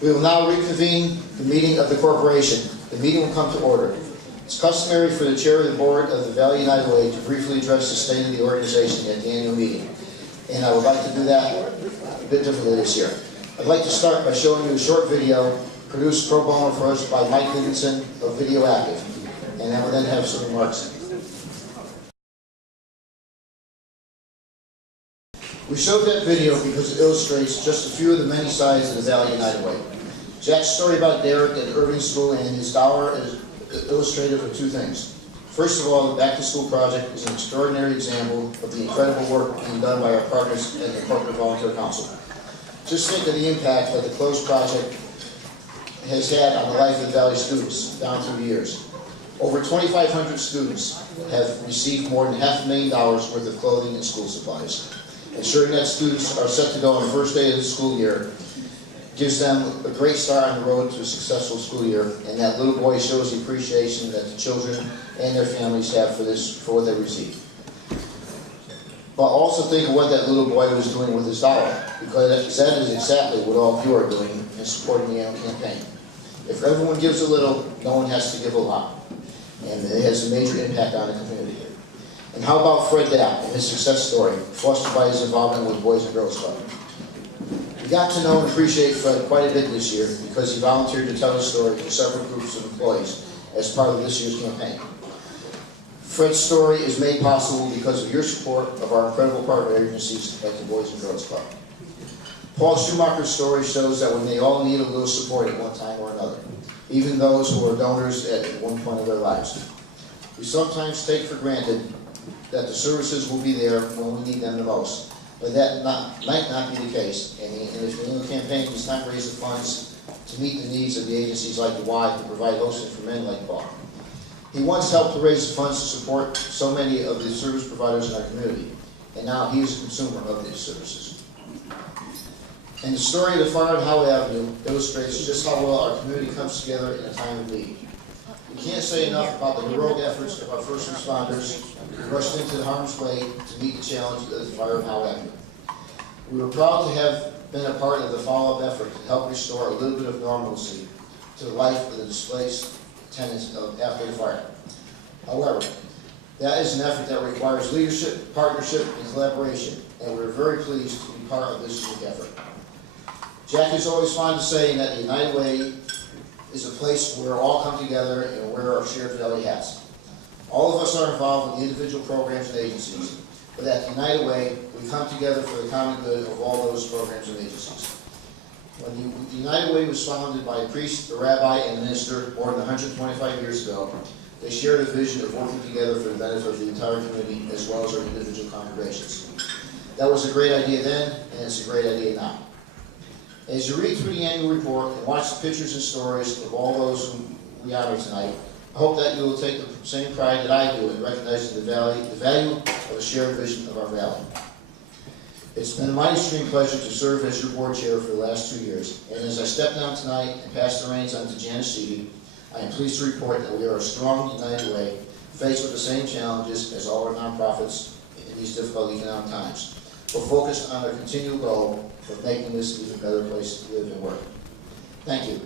We will now reconvene the meeting of the corporation. The meeting will come to order. It's customary for the chair of the board of the Valley United Way to briefly address the state of the organization at the annual meeting. And I would like to do that a bit differently this year. I'd like to start by showing you a short video produced pro bono for us by Mike Dickinson of Video Active. And I will then have some remarks. We showed that video because it illustrates just a few of the many sides of the Valley United Way. Jack's story about Derek at Irving School and his dollar is illustrative of two things. First of all, the Back to School project is an extraordinary example of the incredible work being done by our partners at the Corporate Volunteer Council. Just think of the impact that the closed project has had on the life of the Valley students down through the years. Over 2,500 students have received more than $500,000 worth of clothing and school supplies. Ensuring that students are set to go on the first day of the school year gives them a great start on the road to a successful school year, and that little boy shows the appreciation that the children and their families have for what they receive. But also think of what that little boy was doing with his dollar, because that is exactly what all of you are doing in supporting the annual campaign. If everyone gives a little, no one has to give a lot, and it has a major impact on the community. And how about Fred Dapp and his success story, fostered by his involvement with Boys and Girls Club? We got to know and appreciate Fred quite a bit this year because he volunteered to tell his story to several groups of employees as part of this year's campaign. Fred's story is made possible because of your support of our incredible partner agencies like the Boys and Girls Club. Paul Schumacher's story shows that when they all need a little support at one time or another, even those who are donors at one point of their lives. We sometimes take for granted that the services will be there when we need them the most. But that might not be the case. And if the annual campaign is time to raise the funds to meet the needs of the agencies like the Y to provide hosting for men like Paul. He once helped to raise the funds to support so many of the service providers in our community. And now he is a consumer of these services. And the story of the fire on Howard Avenue illustrates just how well our community comes together in a time of need. We can't say enough about the heroic efforts of our first responders who rushed into harm's way to meet the challenge of the fire of Howard Avenue. We were proud to have been a part of the follow-up effort to help restore a little bit of normalcy to the life of the displaced tenants after the fire. However, that is an effort that requires leadership, partnership, and collaboration, and we're very pleased to be part of this unique effort. Jack is always fond of saying that the United Way is a place where all come together and wear our shared Valley hats. All of us are involved in the individual programs and agencies, but at the United Way, we come together for the common good of all those programs and agencies. When the United Way was founded by a priest, a rabbi, and a minister more than 125 years ago, they shared a vision of working together for the benefit of the entire community as well as our individual congregations. That was a great idea then, and it's a great idea now. As you read through the annual report and watch the pictures and stories of all those whom we honor tonight, I hope that you will take the same pride that I do in recognizing the value of a shared vision of our valley. It's been a mighty extreme pleasure to serve as your board chair for the last 2 years, and as I step down tonight and pass the reins on to Janice Seeley, I am pleased to report that we are a strong, united way, faced with the same challenges as all our nonprofits in these difficult economic times, but focused on our continual goal of making this an even better place to live and work. Thank you.